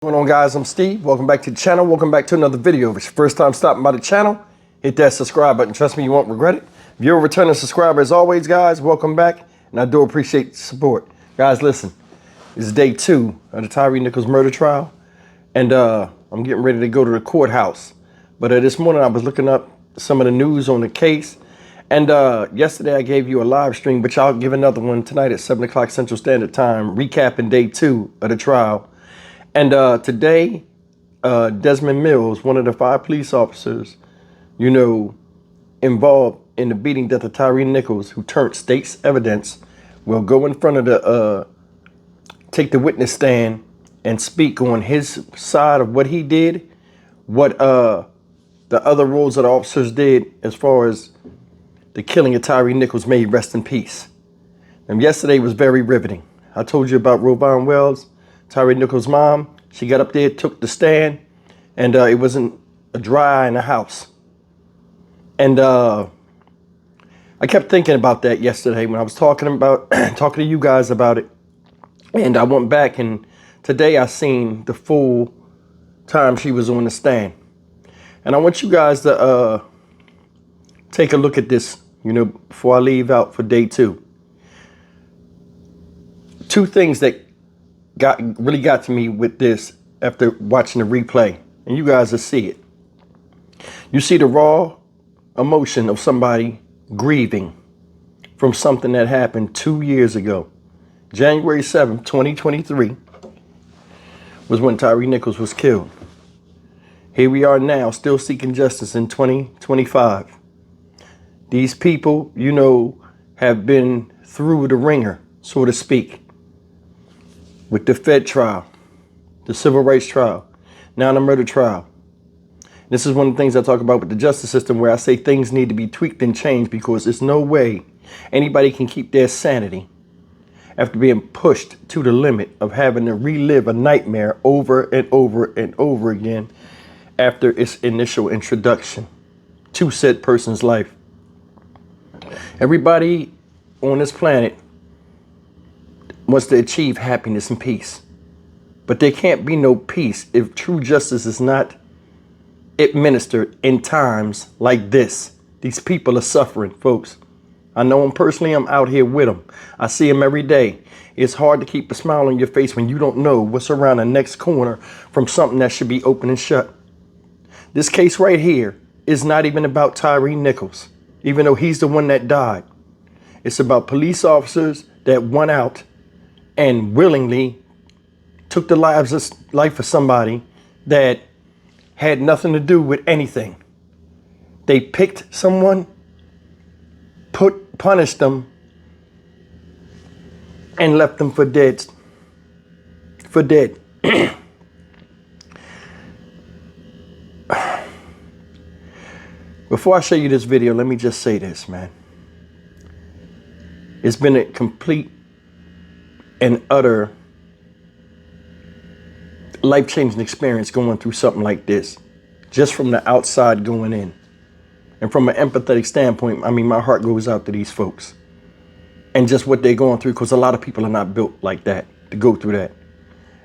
What's going on, guys? I'm Steve. Welcome back to the channel. Welcome back to another video. If it's your first time stopping by the channel, hit that subscribe button. Trust me, you won't regret it. If you're a returning subscriber, as always, guys, welcome back. And I do appreciate the support. Guys, listen, this is day 2 of the Tyre Nichols murder trial. And I'm getting ready to go to the courthouse. But this morning I was looking up some of the news on the case. And yesterday I gave you a live stream, but I'll give another one tonight at 7 o'clock Central Standard Time, recapping day 2 of the trial. And today, Desmond Mills, one of the 5 police officers, involved in the beating death of Tyre Nichols, who turned state's evidence, will go in front of take the witness stand and speak on his side of what he did, what the other roles that the officers did as far as the killing of Tyre Nichols. May he rest in peace. And yesterday was very riveting. I told you about Rovon Wells, Tyre Nichols' mom. She got up there, took the stand, and it wasn't a dry eye in the house. And I kept thinking about that yesterday when I was talking to you guys about it. And I went back, and today I seen the full time she was on the stand. And I want you guys to take a look at this, before I leave out for day 2. 2 things that really got to me with this after watching the replay, and you guys will see it. You see the raw emotion of somebody grieving from something that happened 2 years ago. January 7th, 2023 was when Tyre Nichols was killed. Here we are now, still seeking justice in 2025. These people, have been through the ringer, so to speak, with the Fed trial, the civil rights trial, now the murder trial. This is one of the things I talk about with the justice system, where I say things need to be tweaked and changed, because there's no way anybody can keep their sanity after being pushed to the limit of having to relive a nightmare over and over and over again after its initial introduction to said person's life. Everybody on this planet wants to achieve happiness and peace. But there can't be no peace if true justice is not administered in times like this. These people are suffering, folks. I know them personally. I'm out here with them. I see them every day. It's hard to keep a smile on your face when you don't know what's around the next corner from something that should be open and shut. This case right here is not even about Tyre Nichols, even though he's the one that died. It's about police officers that went out and willingly took the life of somebody that had nothing to do with anything. They picked someone, punished them, and left them for dead. Before I show you this video, let me just say this, man. It's been a complete and utter life-changing experience going through something like this, just from the outside going in. And from an empathetic standpoint, I mean, my heart goes out to these folks and just what they're going through, because a lot of people are not built like that to go through that.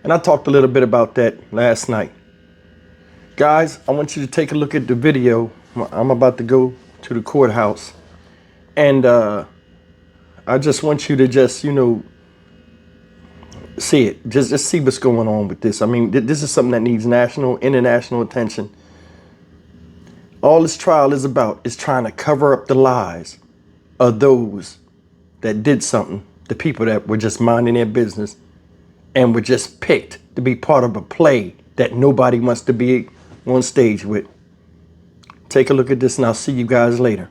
And I talked a little bit about that last night. Guys, I want you to take a look at the video. I'm about to go to the courthouse, and I just want you to just, see it. Just see what's going on with this. I mean, this is something that needs national, international attention. All this trial is about is trying to cover up the lies of those that did something, the people that were just minding their business and were just picked to be part of a play that nobody wants to be on stage with. Take a look at this, and I'll see you guys later.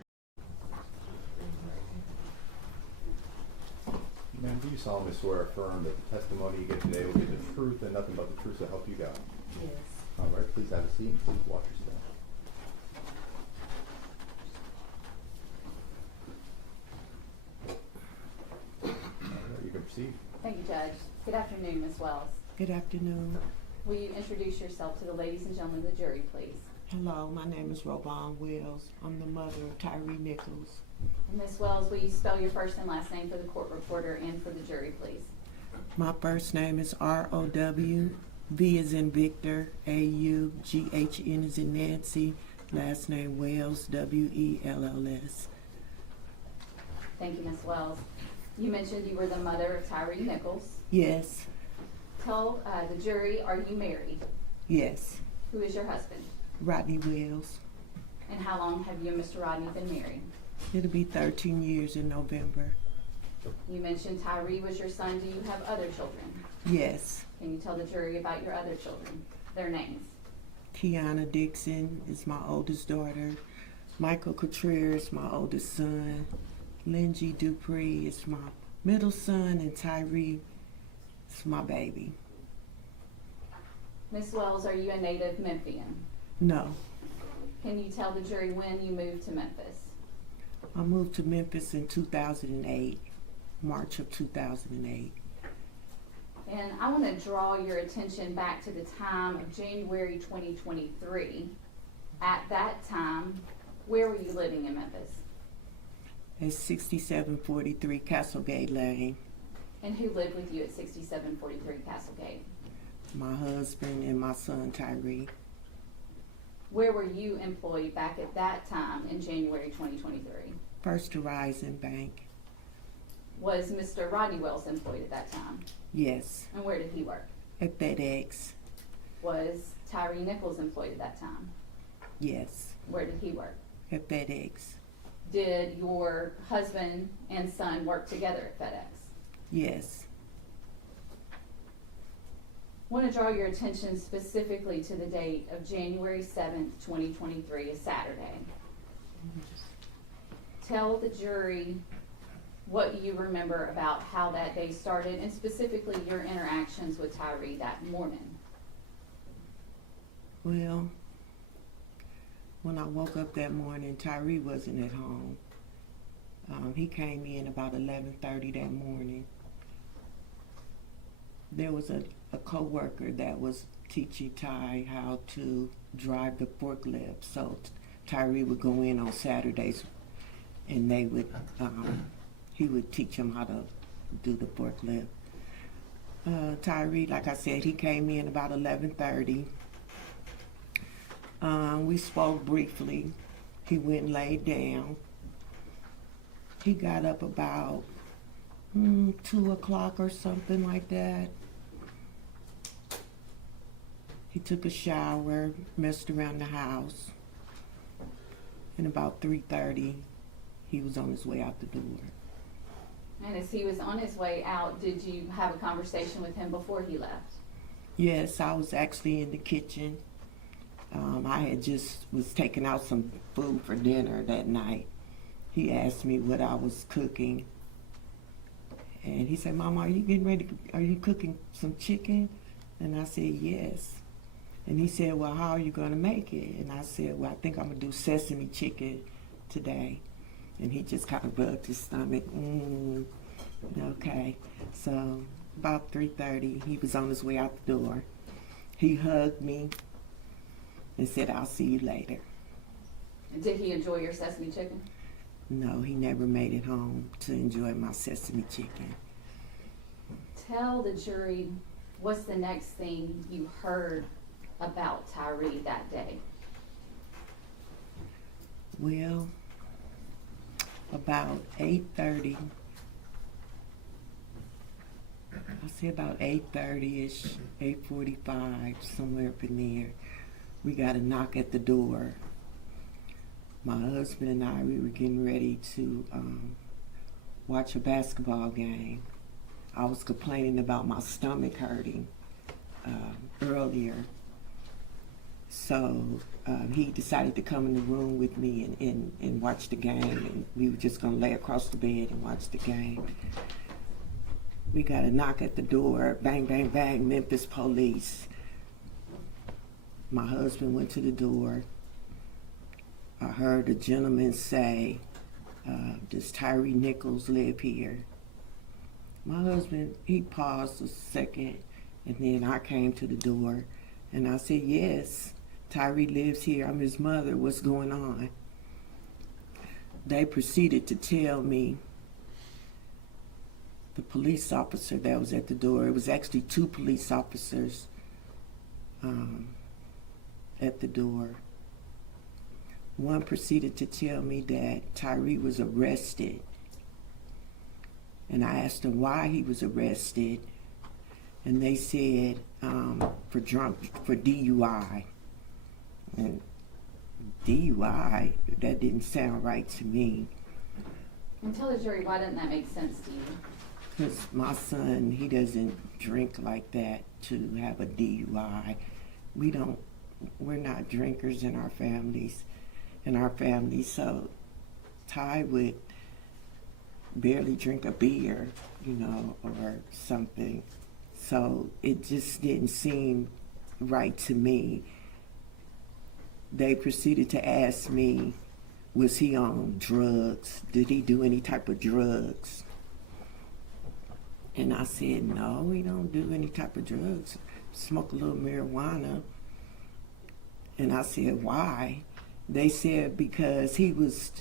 Ma'am, do you solemnly swear or affirm that the testimony you give today will be the truth and nothing but the truth to help you God? Yes. All right, please have a seat and please watch your step. All right, you can proceed. Thank you, Judge. Good afternoon, Ms. Wells. Good afternoon. Will you introduce yourself to the ladies and gentlemen of the jury, please? Hello, my name is Rovon Wells. I'm the mother of Tyre Nichols. And Ms. Wells, will you spell your first and last name for the court reporter and for the jury, please? My first name is R-O-W. V is in Victor, A-U-G-H-N is in Nancy, last name Wells, W-E-L-L-S. Thank you, Ms. Wells. You mentioned you were the mother of Tyre Nichols. Yes, Tell the jury, are you married? yes. Who is your husband? Rodney Wells. And how long have you and Mr. Rodney been married? It'll be 13 years in November. You mentioned Tyre was your son. Do you have other children? Yes. Can you tell the jury about your other children, their names? Kiana Dixon is my oldest daughter. Michael Contreras is my oldest son. Lindsay Dupree is my middle son, and Tyre is my baby. Ms. Wells, are you a native Memphian? No, Can you tell the jury when you moved to Memphis? I moved to Memphis in 2008, March of 2008. And I want to draw your attention back to the time of January 2023. At that time, where were you living in Memphis? At 6743 Castlegate Lane. And who lived with you at 6743 Castlegate? My husband and my son Tyre. Where were you employed back at that time in January 2023? First Horizon Bank. Was Mr. Rodney Wells employed at that time? Yes. And where did he work? At FedEx. Was Tyre Nichols employed at that time? Yes. Where did he work? At FedEx. Did your husband and son work together at FedEx? Yes. I want to draw your attention specifically to the date of January 7th, 2023, a Saturday. Tell the jury what you remember about how that day started and specifically your interactions with Tyre that morning. Well, when I woke up that morning, Tyre wasn't at home. He came in about 11:30 that morning. There was a co-worker that was teaching Ty how to drive the forklift. So Tyre would go in on Saturdays and they would, he would teach him how to do the forklift. Tyre, like I said, he came in about 11:30. We spoke briefly. He went and laid down. He got up about 2 o'clock or something like that. He took a shower, messed around the house, and about 3:30, he was on his way out the door. And as he was on his way out, did you have a conversation with him before he left? Yes, I was actually in the kitchen. I had just was taking out some food for dinner that night. He asked me what I was cooking, and he said, "Mama, are you getting ready? Are you cooking some chicken?" And I said, "Yes." And he said, "Well, how are you going to make it?" And I said, "Well, I think I'm going to do sesame chicken today." And he just kind of rubbed his stomach. Okay. So about 3:30, he was on his way out the door. He hugged me and said, "I'll see you later." Did he enjoy your sesame chicken? No, he never made it home to enjoy my sesame chicken. Tell the jury what's the next thing you heard about Tyre that day. Well, about 8:30, I say about 8:30-ish, 8:45, somewhere up in there, we got a knock at the door. My husband and I, we were getting ready to watch a basketball game. I was complaining about my stomach hurting earlier. So he decided to come in the room with me and watch the game, and we were just going to lay across the bed and watch the game. We got a knock at the door, bang, bang, bang, Memphis police. My husband went to the door. I heard a gentleman say, "Does Tyre Nichols live here?" My husband, he paused a second, and then I came to the door, and I said, "Yes, Tyre lives here. I'm his mother. What's going on?" They proceeded to tell me, the police officer that was at the door, it was actually 2 police officers, door. One proceeded to tell me that Tyre was arrested. And I asked them why he was arrested. And they said for DUI. And DUI, that didn't sound right to me. And tell the jury, why doesn't that make sense to you? Because my son, he doesn't drink like that to have a DUI. We're not drinkers in our families. So Ty would barely drink a beer, or something. So it just didn't seem right to me. They proceeded to ask me, was he on drugs? Did he do any type of drugs? And I said, no, he don't do any type of drugs. Smoke a little marijuana. And I said, why? They said because he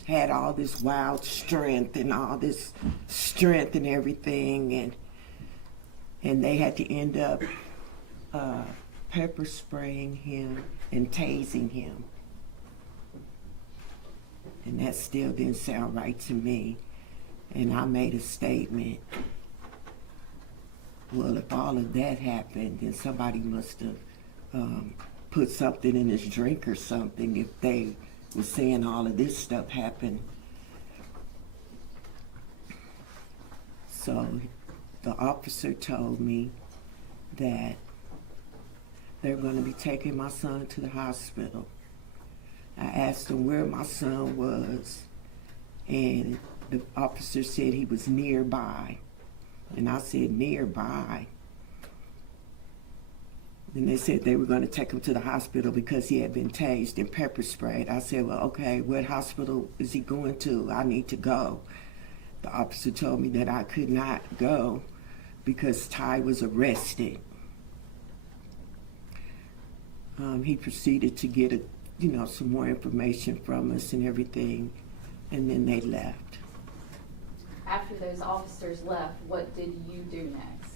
had all this wild strength and all this strength and everything, and they had to end up pepper spraying him and tasing him. And that still didn't sound right to me. And I made a statement. Well, if all of that happened, then somebody must have put something in his drink or something if they were saying all of this stuff happened. So the officer told me that they're going to be taking my son to the hospital. I asked him where my son was, and the officer said he was nearby. And I said, nearby? Then they said they were going to take him to the hospital because he had been tased and pepper sprayed. I said, well, okay, what hospital is he going to? I need to go. The officer told me that I could not go because Ty was arrested. He proceeded to get some more information from us and everything, and then they left. After those officers left, what did you do next?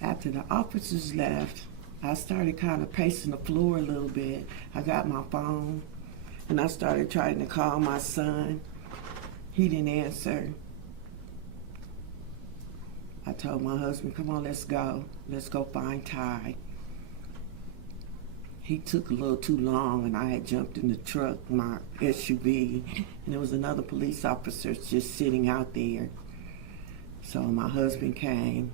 After the officers left, I started kind of pacing the floor a little bit. I got my phone, and I started trying to call my son. He didn't answer. I told my husband, come on, let's go. Let's go find Ty. He took a little too long, and I had jumped in the truck, my SUV, and there was another police officer just sitting out there. So my husband came.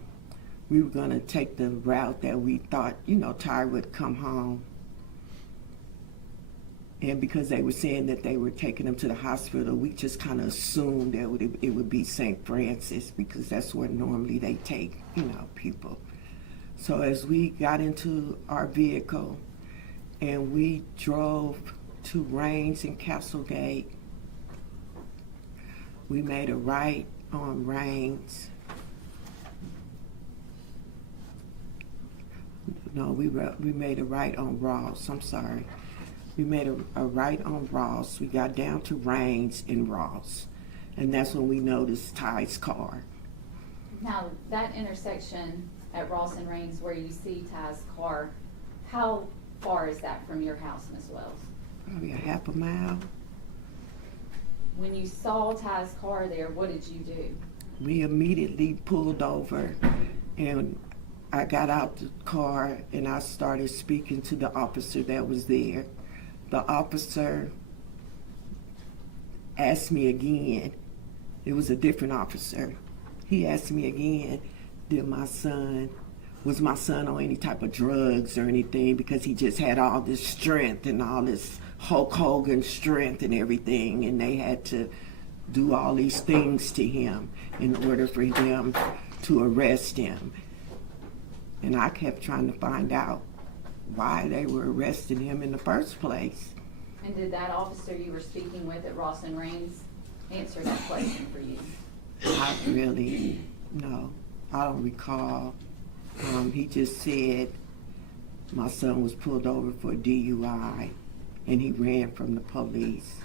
We were going to take the route that we thought, Tyre would come home. And because they were saying that they were taking him to the hospital, we just kind of assumed that it would be St. Francis, because that's where normally they take, people. So as we got into our vehicle, and we drove to Rains and Castlegate. We made a right on Rains. No, we made a right on Ross. I'm sorry. We made a right on Ross. We got down to Rains and Ross. And that's when we noticed Ty's car. Now, that intersection at Ross and Rains where you see Ty's car, how far is that from your house, Ms. Wells? Probably a half a mile. When you saw Ty's car there, what did you do? We immediately pulled over, and I got out the car and I started speaking to the officer that was there. The officer asked me again. It was a different officer. He asked me again, was my son on any type of drugs or anything, because he just had all this strength and all this Hulk Hogan strength and everything, and they had to do all these things to him in order for them to arrest him. And I kept trying to find out why they were arresting him in the first place. And did that officer you were speaking with at Ross and Rains answer that question for you? No, I don't recall. He just said my son was pulled over for a DUI and he ran from the police.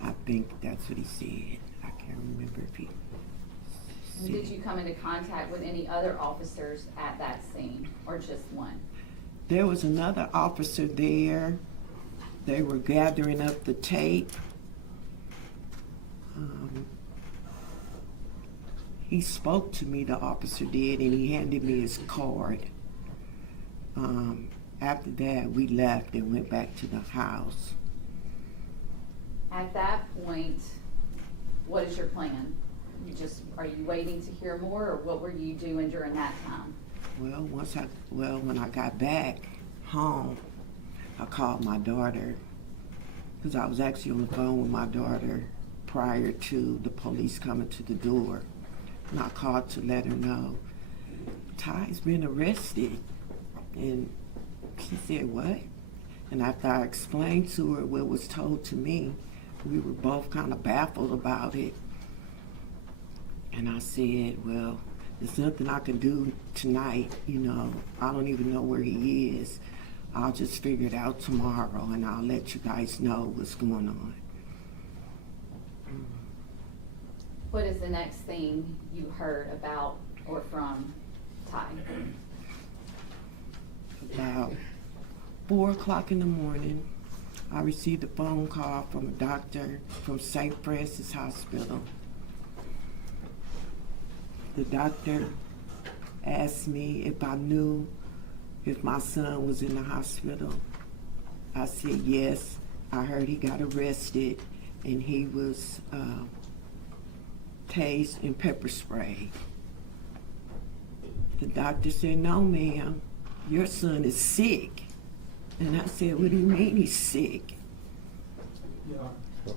I think that's what he said. I can't remember if he said. Did you come into contact with any other officers at that scene, or just one? There was another officer there. They were gathering up the tape. He spoke to me, the officer did, and he handed me his card. After that, we left and went back to the house. At that point, what is your plan? Are you waiting to hear more, or what were you doing during that time? Well, when I got back home, I called my daughter, because I was actually on the phone with my daughter prior to the police coming to the door. And I called to let her know, Ty's been arrested. And she said, what? And after I explained to her what was told to me, we were both kind of baffled about it. And I said, well, there's nothing I can do tonight, you know. I don't even know where he is. I'll just figure it out tomorrow, and I'll let you guys know what's going on. What is the next thing you heard about or from Ty? About 4 o'clock in the morning, I received a phone call from a doctor from St. Francis Hospital. The doctor asked me if I knew if my son was in the hospital. I said yes. I heard he got arrested and he was tased and pepper sprayed. The doctor said, no, ma'am, your son is sick. And I said, what do you mean he's sick? Yeah, I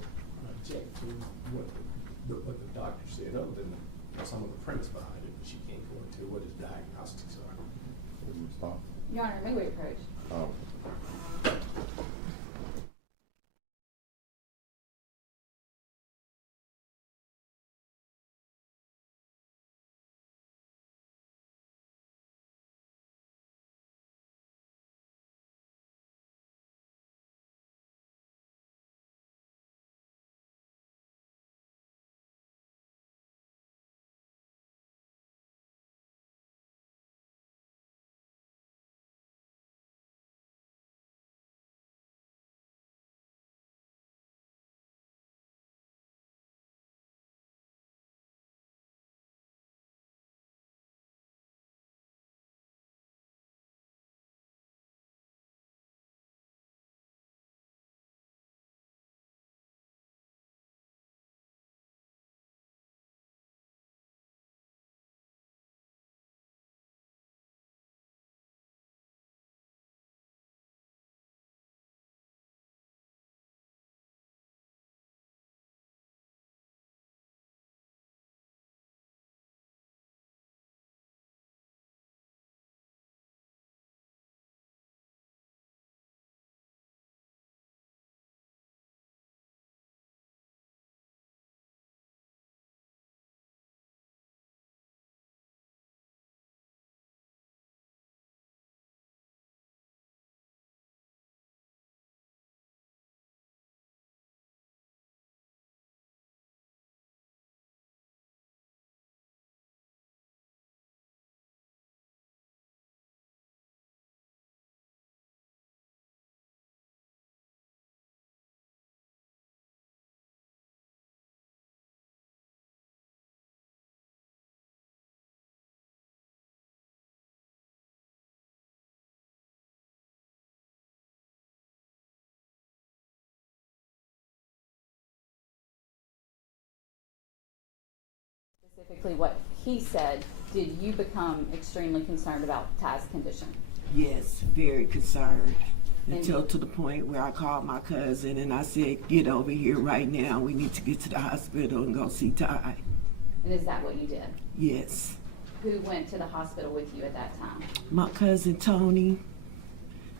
checked to what the doctor said, other than some of the premise behind it, but she can't go into what his diagnostics are. What was the response? Your Honor, may we approach? Specifically what he said, did you become extremely concerned about Ty's condition? Yes, very concerned. Until to the point where I called my cousin and I said, get over here right now. We need to get to the hospital and go see Ty. And is that what you did? Yes. Who went to the hospital with you at that time? My cousin Tony,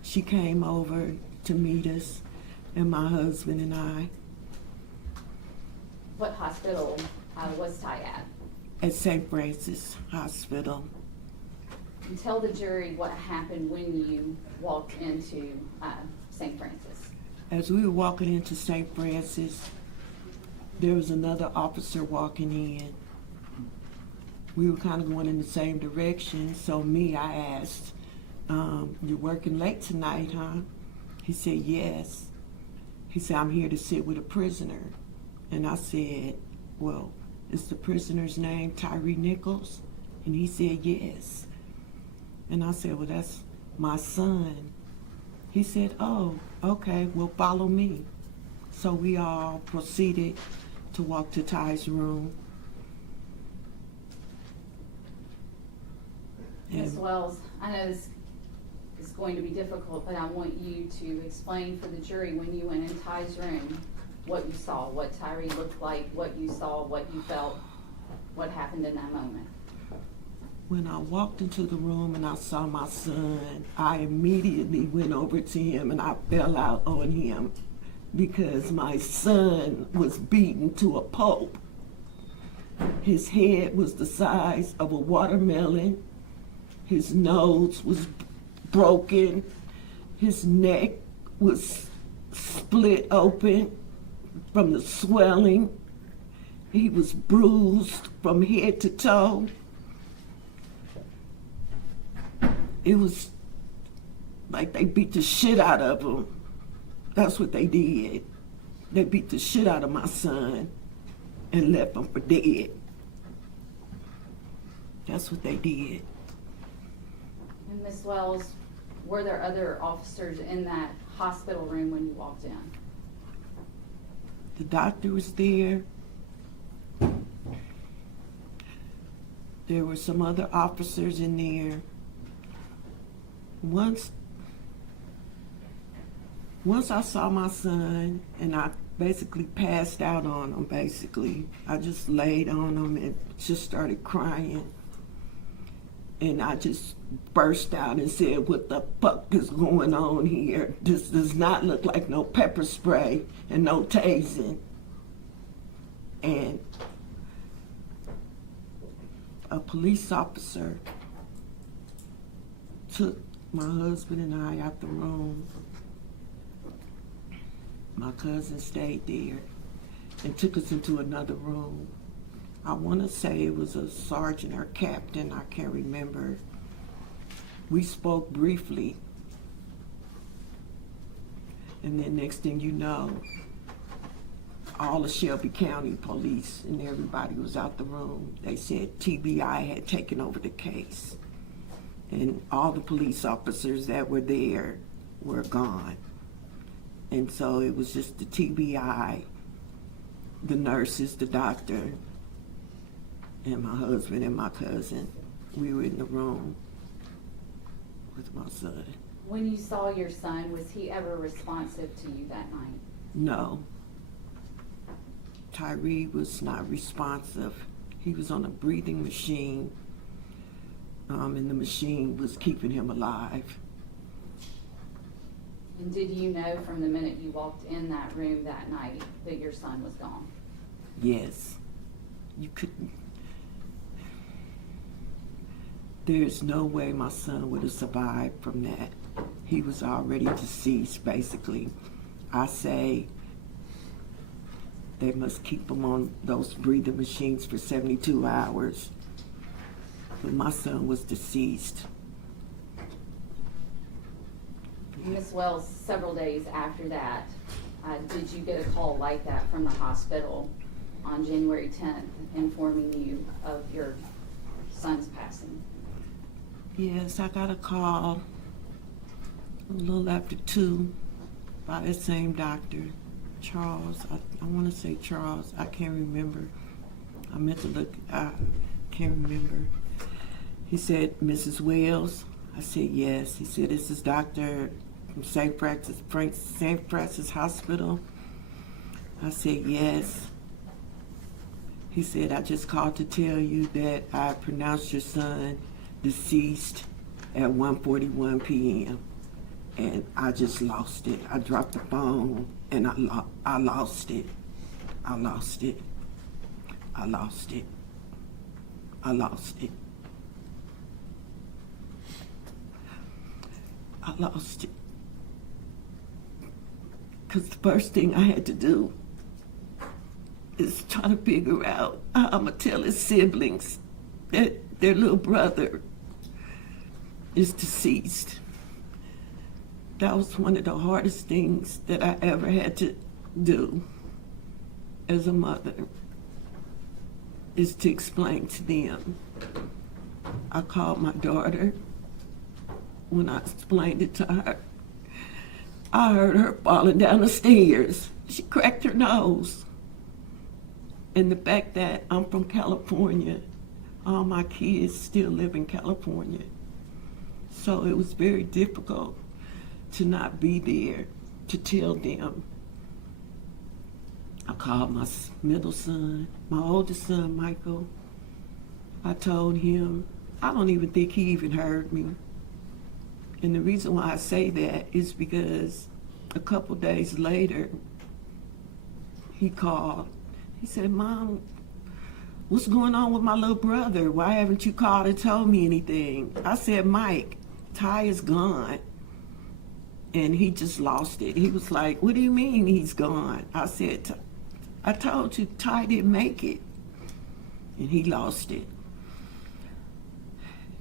she came over to meet us, and my husband and I. What hospital was Ty at? At St. Francis Hospital. And tell the jury what happened when you walked into St. Francis. As we were walking into St. Francis, there was another officer walking in. We were kind of going in the same direction, so I asked "You're working late tonight, huh?" He said, "Yes." He said, "I'm here to sit with a prisoner." And I said, "Well, is the prisoner's name Tyre Nichols?" And he said, "Yes." And I said, "Well, that's my son." He said, "Oh, okay, well, follow me." So we all proceeded to walk to Ty's room. Ms. And Wells, I know this is going to be difficult, but I want you to explain for the jury when you went in Ty's room, what you saw, what Tyre looked like, what you saw, what you felt, what happened in that moment. when I walked into the room and I saw my son, I immediately went over to him and I fell out on him because my son was beaten to a pulp. His head was the size of a watermelon. His nose was broken. His neck was split open from the swelling. He was bruised from head to toe. It was like they beat the shit out of him. That's what they did. They beat the shit out of my son and left him for dead. That's what they did. And Ms. Wells, were there other officers in that hospital room when you walked in? The doctor was there. There were some other officers in there. Once I saw my son and I basically passed out on him, basically. I just laid on him and just started crying. And I just burst out and said, "What the fuck is going on here? This does not look like no pepper spray and no tasing." And a police officer took my husband and I out the room. My cousin stayed there and took us into another room. I want to say it was a sergeant or captain, I can't remember. We spoke briefly. And then next thing you know, all the Shelby County police and everybody was out the room. They said TBI had taken over the case. And all the police officers that were there were gone. And so it was just the TBI, the nurses, the doctor, and my husband and my cousin. We were in the room with my son. When you saw your son, was he ever responsive to you that night? No. Tyre was not responsive. He was on a breathing machine, and the machine was keeping him alive. And did you know from the minute you walked in that room that night that your son was gone? Yes. You couldn't. There's no way my son would have survived from that. He was already deceased, basically. I say they must keep him on those breathing machines for 72 hours. But my son was deceased. Ms. Wells, several days after that, did you get a call like that from the hospital on January 10th informing you of your son's passing? Yes, I got a call a little after 2 by that same doctor, Charles. I want to say Charles. I can't remember. I meant to look. I can't remember. He said, "Mrs. Wells?" I said, "Yes." He said, "This is Dr. from St. Francis Hospital." I said, "Yes." He said, "I just called to tell you that I pronounced your son deceased at 1:41 p.m. And I just lost it. I dropped the phone and I lost it. I lost it. I lost it. I lost it. I lost it. Because the first thing I had to do is try to figure out how I'm going to tell his siblings that their little brother is deceased. That was one of the hardest things that I ever had to do as a mother, is to explain to them. I called my daughter. When I explained it to her, I heard her falling down the stairs. She cracked her nose. And the fact that I'm from California, all my kids still live in California. So it was very difficult to not be there to tell them. I called my middle son, my oldest son, Michael. I told him, I don't even think he even heard me. And the reason why I say that is because a couple days later, he called. He said, Mom, what's going on with my little brother? Why haven't you called and told me anything? I said, Mike, Tyre is gone. And he just lost it. He was like, what do you mean he's gone? I said, I told you Tyre didn't make it. And he lost it.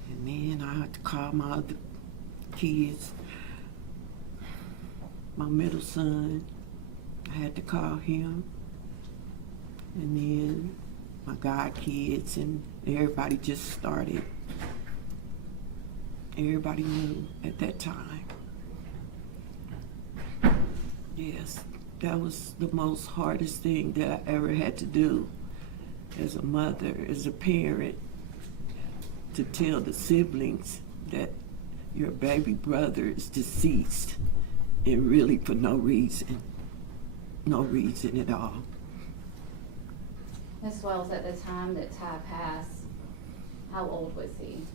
And then I had to call my other kids. My middle son, I had to call him. And then my god kids, and everybody just started. Everybody knew at that time. Yes, that was the most hardest thing that I ever had to do as a mother, as a parent, to tell the siblings that your baby brother is deceased, and really for no reason at all. Ms. Wells, at the time that Ty passed, how old was he?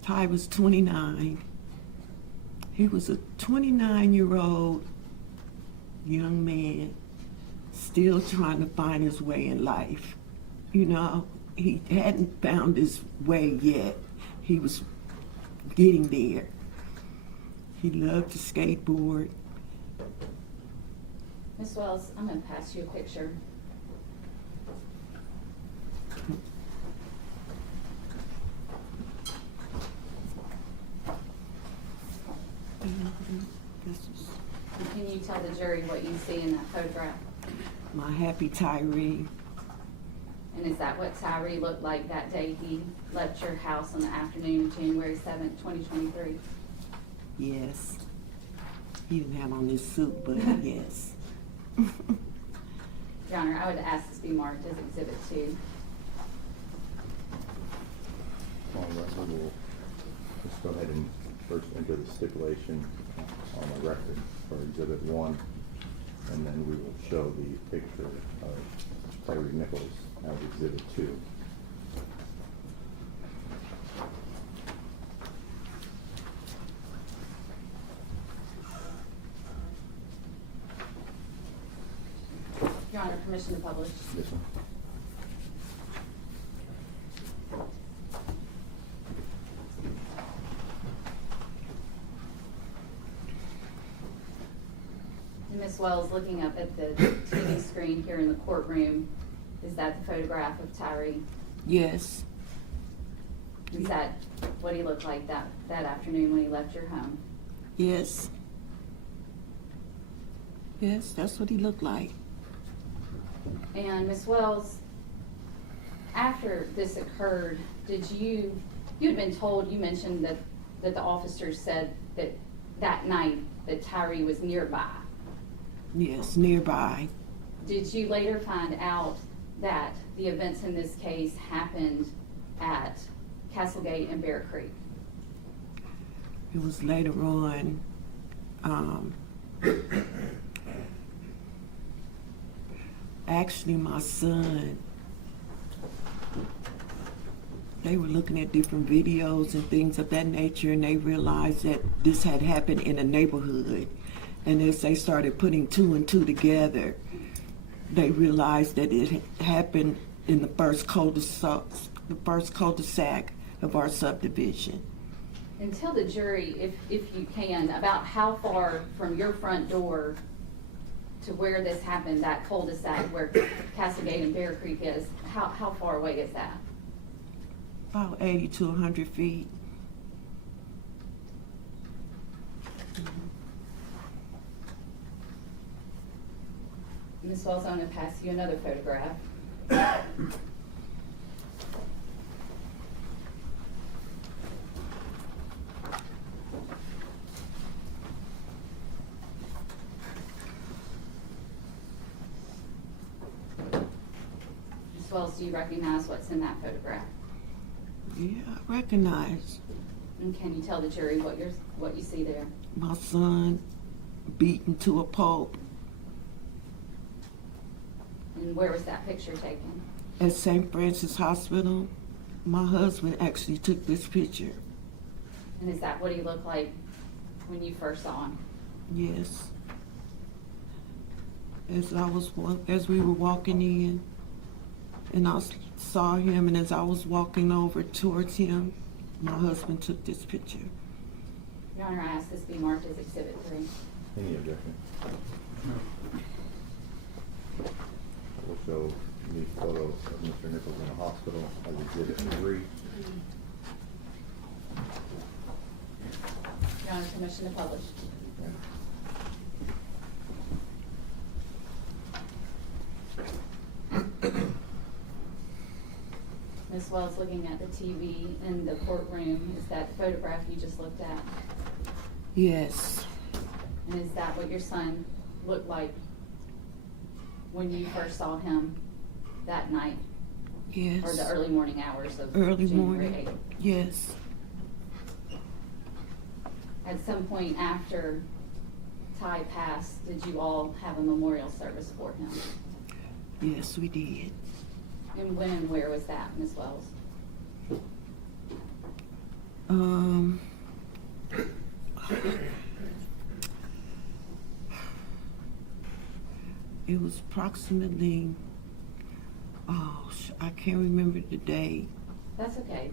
Ty was 29. He was a 29-year-old young man still trying to find his way in life. You know, he hadn't found his way yet. He was getting there. He loved to skateboard. Ms. Wells, I'm going to pass you a picture. This is Can you tell the jury what you see in that photograph? my happy Tyre. And is that what Tyre looked like that day he left your house on the afternoon of January 7th, 2023? Yes. He didn't have on his suit, but yes. Your Honor, I would ask this be marked as Exhibit 2. On the record, we'll just go ahead and first enter the stipulation on the record for Exhibit 1, and then we will show the picture of Tyre Nichols as Exhibit 2. Your Honor, permission to publish. Yes, sir. And Ms. Wells, looking up at the TV screen here in the courtroom, is that the photograph of Tyre? Yes. Is that what he looked like that afternoon when he left your home? Yes. Yes, that's what he looked like. And Ms. Wells, after this occurred, you had been told, you mentioned that the officers said that night that Tyre was nearby. Yes, nearby. Did you later find out that the events in this case happened at Castlegate and Bear Creek? It was later on. Actually, my son, they were looking at different videos and things of that nature, and they realized that this had happened in a neighborhood. And as they started putting two and two together, they realized that it had happened in the first cul-de-sac of our subdivision. And tell the jury, if you can, about how far from your front door to where this happened, that cul-de-sac where Castlegate and Bear Creek is, how far away is that? About 80 to 100 feet. Ms. Wells, I'm gonna pass you another photograph. Ms. Wells, do you recognize what's in that photograph? Yeah, I recognize And can you tell the jury what you see there? my son beaten to a pulp And where was that picture taken? at St. Francis Hospital. My husband actually took this picture. And is that what he looked like when you first saw him? Yes. As we were walking in, and I saw him, and as I was walking over towards him, my husband took this picture. Your Honor, I ask this be marked as Exhibit 3. Any objection? We'll show these photos of Mr. Nichols in the hospital as exhibit 3. Your Honor, permission to publish. Ms. Wells, looking at the TV in the courtroom, is that the photograph you just looked at? Yes, And is that what your son looked like when you first saw him that night? yes. Or the early morning hours of Early January morning. 8th? Yes, At some point after Ty passed, did you all have a memorial service for him? yes, we did. And when and where was that, Ms. Wells? It was approximately, I can't remember the day. That's okay.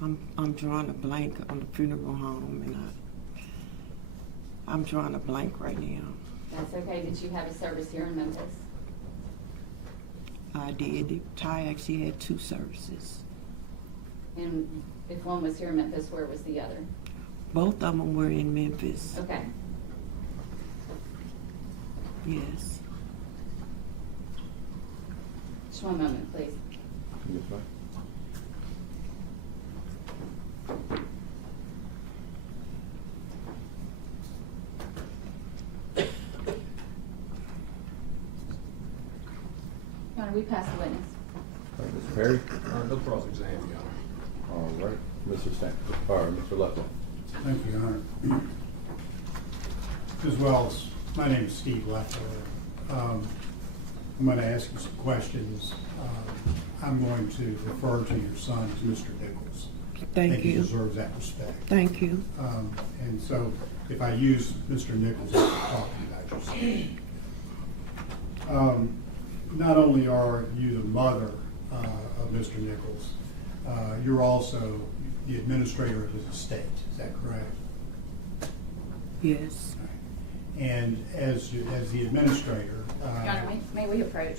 I'm drawing a blank on the funeral home, and I'm drawing a blank right now. That's okay. Did you have a service here in Memphis? I did. Ty actually had 2 services. And if one was here in Memphis, where was the other? Both of them were in Memphis. Okay. Yes. Just one moment, please. Yes, ma'am. Your Honor, we passed the witness. All right, Mr. Perry? No cross-exam, Your Honor. All right, Mr. Mr. Lefkow. Thank you, Your Honor. As well as, my name is Steve Lefkow. I'm going to ask you some questions. I'm going to refer to your son as Mr. Nichols. I Thank think he you. deserves that respect. Thank you. And so if I use Mr. Nichols, I'm talking about your son. Not only are you the mother of Mr. Nichols, you're also the administrator of his estate. Is that correct? Yes. And as the administrator, Your Honor, may we approach?